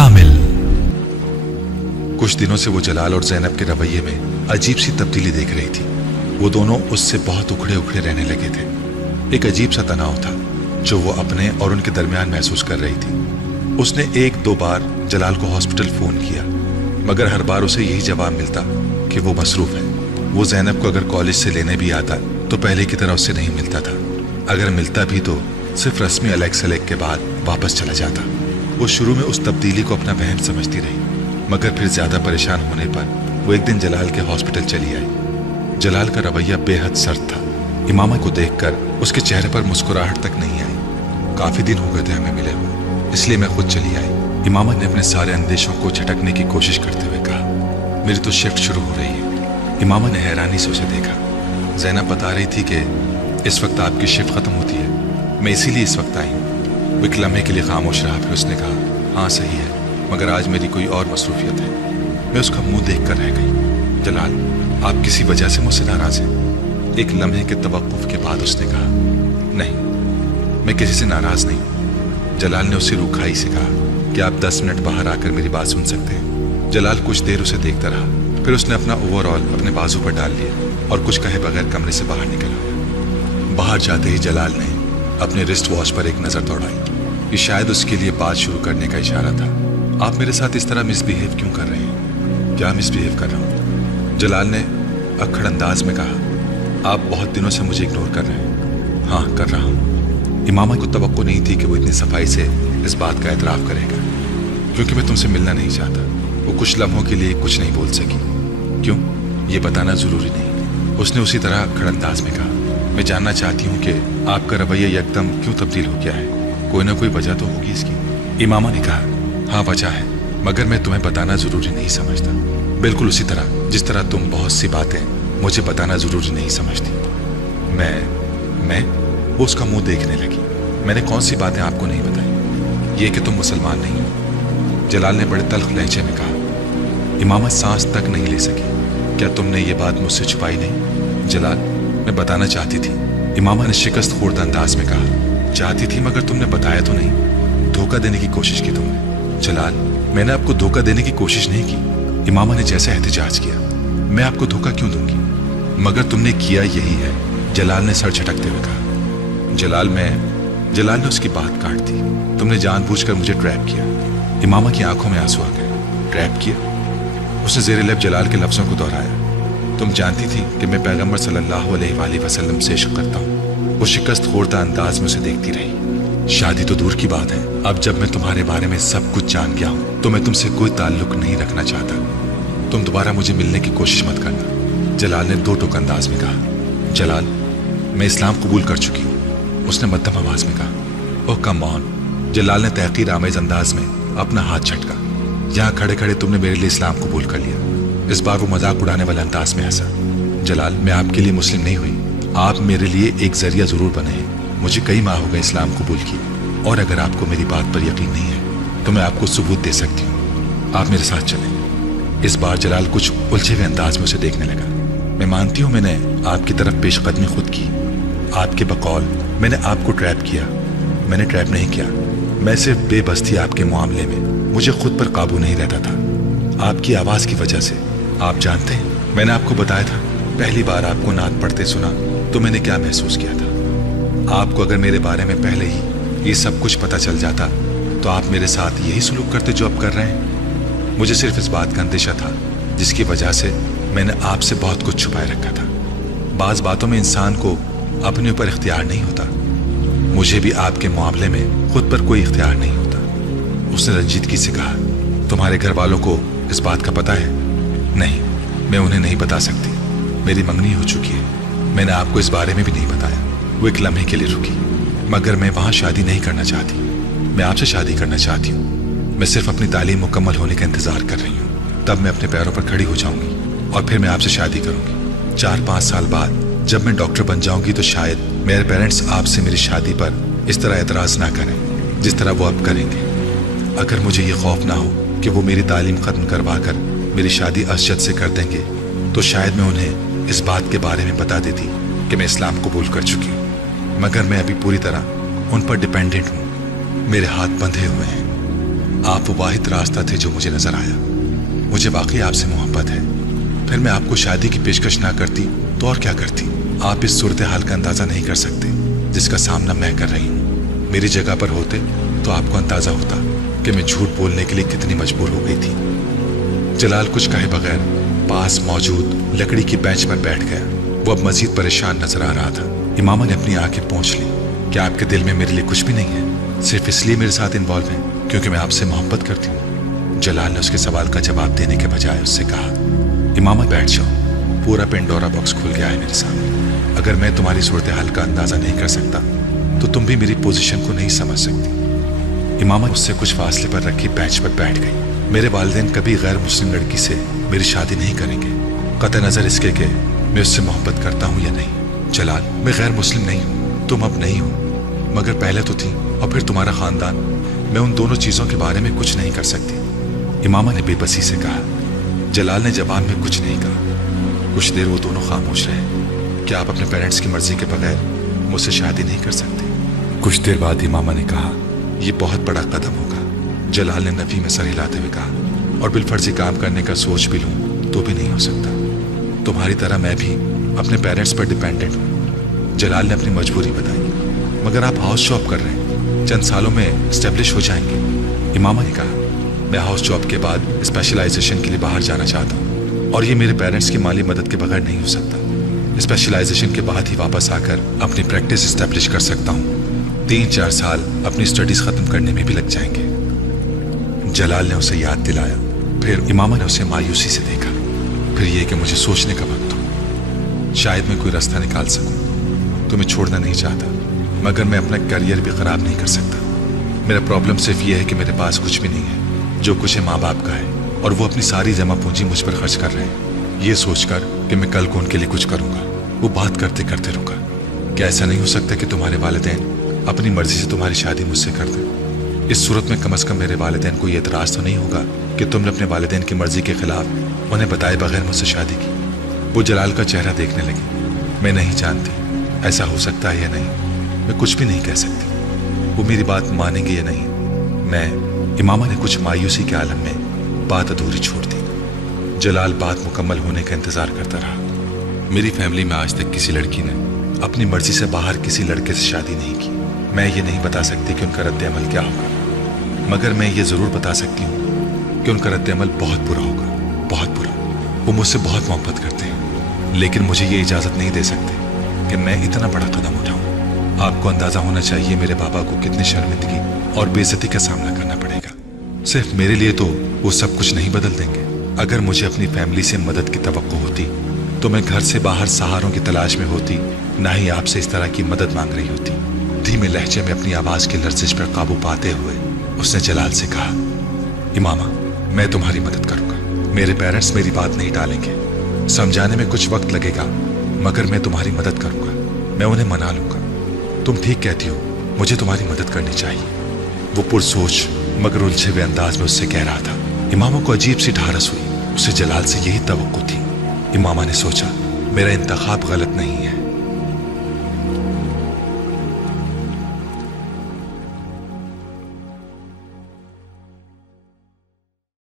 कामिल। कुछ दिनों से वो जलाल और ज़ैनब के रवैये में अजीब सी तब्दीली देख रही थी। वो दोनों उससे बहुत उखड़े उखड़े रहने लगे थे। एक अजीब सा तनाव था जो वो अपने और उनके दरमियान महसूस कर रही थी। उसने एक दो बार जलाल को हॉस्पिटल फ़ोन किया, मगर हर बार उसे यही जवाब मिलता कि वो मसरूफ़ है। वो ज़ैनब को अगर कॉलेज से लेने भी आता तो पहले की तरह उससे नहीं मिलता था। अगर मिलता भी तो सिर्फ रस्मी अलग सलेग के बाद वापस चला जाता। वो शुरू में उस तब्दीली को अपना वहम समझती रही, मगर फिर ज़्यादा परेशान होने पर वो एक दिन जलाल के हॉस्पिटल चली आई। जलाल का रवैया बेहद सर्द था। इमामा को देखकर उसके चेहरे पर मुस्कुराहट तक नहीं आई। काफ़ी दिन हो गए थे हमें मिले हुए, इसलिए मैं खुद चली आई। इमामा ने अपने सारे अंदेशों को झटकने की कोशिश करते हुए कहा, मेरी तो शिफ्ट शुरू हो रही है। इमामा ने हैरानी से उसे देखा। ज़ैनब बता रही थी कि इस वक्त आपकी शिफ्ट ख़त्म होती है, मैं इसीलिए इस वक्त आई हूँ। वो एक लम्हे के लिए खामोश रहा, फिर उसने कहा, हाँ सही है, मगर आज मेरी कोई और मसरूफियत है। मैं उसका मुंह देख कर रह गई। जलाल, आप किसी वजह से मुझसे नाराज़ हैं? एक लम्हे के तवक्कुफ के बाद उसने कहा, नहीं, मैं किसी से नाराज़ नहीं हूँ। जलाल ने उसे रूखाई से कहा कि आप 10 मिनट बाहर आकर मेरी बात सुन सकते हैं। जलाल कुछ देर उसे देखता रहा, फिर उसने अपना ओवरऑल अपने बाजू पर डाल लिया और कुछ कहे बगैर कमरे से बाहर निकल आया। बाहर जाते ही जलाल ने अपने रिस्ट वॉच पर एक नज़र दौड़ाई। ये शायद उसके लिए बात शुरू करने का इशारा था। आप मेरे साथ इस तरह मिसबिहेव क्यों कर रहे हैं? क्या मिसबिहेव कर रहा हूँ? जलाल ने अक्खड़ अंदाज में कहा, आप बहुत दिनों से मुझे इग्नोर कर रहे हैं। हाँ, कर रहा हूँ। इमामा को तवक्को नहीं थी कि वो इतनी सफाई से इस बात का एतराफ़ करेगा। क्योंकि मैं तुमसे मिलना नहीं चाहता। वो कुछ लम्हों के लिए कुछ नहीं बोल सकी। क्यों, ये बताना ज़रूरी नहीं। उसने उसी तरह अक्खड़ अंदाज में कहा, मैं जानना चाहती हूँ कि आपका रवैया एकदम क्यों तब्दील हो गया है। कोई ना कोई वजह तो होगी इसकी। इमामा ने कहा, हाँ वजह है, मगर मैं तुम्हें बताना ज़रूरी नहीं समझता। बिल्कुल उसी तरह जिस तरह तुम बहुत सी बातें मुझे बताना ज़रूरी नहीं समझती। मैं वो उसका मुंह देखने लगी। मैंने कौन सी बातें आपको नहीं बताई? ये कि तुम मुसलमान नहीं हो। जलाल ने बड़े तल्ख लहजे में कहा। इमामा सांस तक नहीं ले सकी। क्या तुमने ये बात मुझसे छुपाई नहीं? जलाल, मैं बताना चाहती थी। इमामा ने शिकस्त खुर्द अंदाज में कहा, चाहती थी मगर तुमने बताया तो नहीं। धोखा देने की कोशिश की तुमने। जलाल, मैंने आपको धोखा देने की कोशिश नहीं की। इमामा ने जैसे एहतिजाज किया, मैं आपको धोखा क्यों दूंगी? मगर तुमने किया यही है। जलाल ने सर झटकते हुए कहा। जलाल ने उसकी बात काट दी। तुमने जानबूझकर मुझे ट्रैप किया। इमामा की आंखों में आंसू आ गए। ट्रैप किया? उसने ज़ेरे लब जलाल के लफ्ज़ों को दोहराया। तुम जानती थी कि मैं पैगंबर सल्लल्लाहु अलैहि वसल्लम से इश्क करता हूँ। वो शिकस्त खोरदा अंदाज में उसे देखती रही। शादी तो दूर की बात है, अब जब मैं तुम्हारे बारे में सब कुछ जान गया हूँ तो मैं तुमसे कोई ताल्लुक नहीं रखना चाहता। तुम दोबारा मुझे मिलने की कोशिश मत करना। जलाल ने दो टोक अंदाज में कहा। जलाल, मैं इस्लाम कबूल कर चुकी हूँ, उसने मध्यम आवाज में कहा। ओह कम ऑन। जलाल ने तहकीर आमेज अंदाज में अपना हाथ झटका। यहाँ खड़े खड़े तुमने मेरे लिए इस्लाम कबूल कर लिया। इस बार वो मजाक उड़ाने वाले अंदाज में हंसा। जलाल, मैं आपके लिए मुस्लिम नहीं हुई, आप मेरे लिए एक जरिया जरूर बने हैं। मुझे कई माह हो गए इस्लाम कबूल किए, और अगर आपको मेरी बात पर यकीन नहीं है तो मैं आपको सबूत दे सकती हूँ। आप मेरे साथ चलें। इस बार जलाल कुछ उलझे हुए अंदाज में उसे देखने लगा। मैं मानती हूँ मैंने आपकी तरफ पेशकदमी खुद की। आपके बकौल मैंने आपको ट्रैप किया। मैंने ट्रैप नहीं किया, मैं सिर्फ बेबस थी आपके मामले में। मुझे खुद पर काबू नहीं रहता था आपकी आवाज़ की वजह से। आप जानते हैं, मैंने आपको बताया था, पहली बार आपको नात पढ़ते सुना तो मैंने क्या महसूस किया था। आपको अगर मेरे बारे में पहले ही ये सब कुछ पता चल जाता तो आप मेरे साथ यही सलूक करते जो अब कर रहे हैं। मुझे सिर्फ इस बात का अंदेशा था जिसकी वजह से मैंने आपसे बहुत कुछ छुपाए रखा था। बाज़ बातों में इंसान को अपने ऊपर इख्तियार नहीं होता। मुझे भी आपके मामले में खुद पर कोई इख्तियार नहीं होता। उसने रंजीदगी से कहा, तुम्हारे घर वालों को इस बात का पता है? नहीं, मैं उन्हें नहीं बता सकती। मेरी मंगनी हो चुकी है। मैंने आपको इस बारे में भी नहीं बताया। वो एक लम्हे के लिए रुकी। मगर मैं वहाँ शादी नहीं करना चाहती। मैं आपसे शादी करना चाहती हूँ। मैं सिर्फ अपनी तालीम मुकम्मल होने का इंतज़ार कर रही हूँ, तब मैं अपने पैरों पर खड़ी हो जाऊँगी और फिर मैं आपसे शादी करूँगी। 4-5 साल बाद जब मैं डॉक्टर बन जाऊँगी तो शायद मेरे पेरेंट्स आपसे मेरी शादी पर इस तरह एतराज़ ना करें जिस तरह वो अब करेंगे। अगर मुझे ये खौफ ना हो कि वो मेरी तालीम ख़त्म करवा कर मेरी शादी असजद से कर देंगे तो शायद मैं उन्हें इस बात के बारे में बता देती कि मैं इस्लाम कबूल कर चुकी हूँ। मगर मैं अभी पूरी तरह उन पर डिपेंडेंट हूँ। मेरे हाथ बंधे हुए हैं। आप वो वाहिद रास्ता थे जो मुझे नजर आया। मुझे वाकई आपसे मोहब्बत है। फिर मैं आपको शादी की पेशकश ना करती तो और क्या करती। आप इस सूरत हाल का अंदाजा नहीं कर सकते जिसका सामना मैं कर रही हूँ। मेरी जगह पर होते तो आपको अंदाजा होता कि मैं झूठ बोलने के लिए कितनी मजबूर हो गई थी। जलाल कुछ कहे बगैर पास मौजूद लकड़ी की बेंच पर बैठ गया। वो अब मजीद परेशान नजर आ रहा था। इमामा ने अपनी आंखें पोंछ ली। क्या आपके दिल में मेरे लिए कुछ भी नहीं है? सिर्फ इसलिए मेरे साथ इन्वॉल्व है क्योंकि मैं आपसे मोहब्बत करती हूँ। जलाल ने उसके सवाल का जवाब देने के बजाय उससे कहा, इमामा बैठ जाओ, पूरा पेंडोरा बॉक्स खुल गया है मेरे सामने। अगर मैं तुम्हारी सूरत हाल का अंदाजा नहीं कर सकता तो तुम भी मेरी पोजीशन को नहीं समझ सकती। इमामा उससे कुछ फासले पर रखी बेंच पर बैठ गई। मेरे वालिदैन कभी गैर मुस्लिम लड़की से मेरी शादी नहीं करेंगे, कतई नजर इसके कि मैं उससे मोहब्बत करता हूँ या नहीं। जलाल, मैं गैर मुस्लिम नहीं हूँ, तुम अब नहीं हो, मगर पहले तो थी, और फिर तुम्हारा खानदान। मैं उन दोनों चीजों के बारे में कुछ नहीं कर सकती, इमामा ने बेबसी से कहा। जलाल ने जवाब में कुछ नहीं कहा। कुछ देर वो दोनों खामोश रहे। क्या आप अपने पेरेंट्स की मर्जी के बगैर मुझसे शादी नहीं कर सकते? कुछ देर बाद इमामा ने कहा, यह बहुत बड़ा कदम होगा। जलाल ने नफी में सर हिलाते हुए कहा, और बिलफर्जी काम करने का सोच भी लूं तो भी नहीं हो सकता। तुम्हारी तरह मैं भी अपने पेरेंट्स पर डिपेंडेंट हूँ। जलाल ने अपनी मजबूरी बताई। मगर आप हाउस जॉब कर रहे हैं, चंद सालों में एस्टेब्लिश हो जाएंगे। इमामा ने कहा, मैं हाउस जॉब के बाद स्पेशलाइजेशन के लिए बाहर जाना चाहता हूँ, और ये मेरे पेरेंट्स की माली मदद के बगैर नहीं हो सकता। स्पेशलाइजेशन के बाद ही वापस आकर अपनी प्रैक्टिस एस्टेब्लिश कर सकता हूँ। 3-4 साल अपनी स्टडीज खत्म करने में भी लग जाएंगे। जलाल ने उसे याद दिलाया। फिर इमामा ने उसे मायूसी से देखा। फिर यह कि मुझे सोचने का वक्त हो, शायद मैं कोई रास्ता निकाल सकूं। तुम्हें छोड़ना नहीं चाहता, मगर मैं अपना करियर भी खराब नहीं कर सकता। मेरा प्रॉब्लम सिर्फ यह है कि मेरे पास कुछ भी नहीं है। जो कुछ है माँ बाप का है, और वो अपनी सारी जमा पूंजी मुझ पर खर्च कर रहे हैं, ये सोचकर कि मैं कल को उनके लिए कुछ करूंगा। वो बात करते करते रुका। क्या ऐसा नहीं हो सकता कि तुम्हारे वालिदैन अपनी मर्जी से तुम्हारी शादी मुझसे कर दें? इस सूरत में कम से कम मेरे वालिदैन को ये एतराज तो नहीं होगा कि तुमने अपने वालिदैन की मर्जी के खिलाफ उन्हें बताए बगैर मुझसे शादी की। वो जलाल का चेहरा देखने लगी। मैं नहीं जानती ऐसा हो सकता है या नहीं, मैं कुछ भी नहीं कह सकती। वो मेरी बात मानेंगे या नहीं, मैं। इमामा ने कुछ मायूसी के आलम में बात अधूरी छोड़ दी। जलाल बात मुकम्मल होने का इंतजार करता रहा। मेरी फैमिली में आज तक किसी लड़की ने अपनी मर्जी से बाहर किसी लड़के से शादी नहीं की। मैं ये नहीं बता सकती कि उनका रद्द अमल क्या होगा, मगर मैं ये जरूर बता सकती हूँ कि उनका रद्द अमल बहुत बुरा होगा, बहुत बुरा। वो मुझसे बहुत मोहब्बत करते हैं, लेकिन मुझे ये इजाजत नहीं दे सकते कि मैं इतना बड़ा कदम उठाऊं। आपको अंदाजा होना चाहिए मेरे पापा को कितनी शर्मिंदगी और बेइज्जती का सामना करना पड़ेगा। सिर्फ मेरे लिए तो वो सब कुछ नहीं बदल देंगे। अगर मुझे अपनी फैमिली से मदद की तवक्को होती तो मैं घर से बाहर सहारों की तलाश में होती, ना ही आपसे इस तरह की मदद मांग रही होती। धीमे लहजे में अपनी आवाज की लर्जिश पर काबू पाते हुए उसने जलाल से कहा, इमामा, मैं तुम्हारी मदद करूंगा। मेरे पेरेंट्स मेरी बात नहीं टालेंगे, समझाने में कुछ वक्त लगेगा, मगर मैं तुम्हारी मदद करूंगा। मैं उन्हें मना लूंगा। तुम ठीक कहती हो, मुझे तुम्हारी मदद करनी चाहिए। वो पुरसोच मगर उलझे हुए अंदाज में उससे कह रहा था। इमामा को अजीब सी ढारस हुई। उसे जलाल से यही तवक्को थी। इमामा ने सोचा, मेरा इंतखाब गलत नहीं है,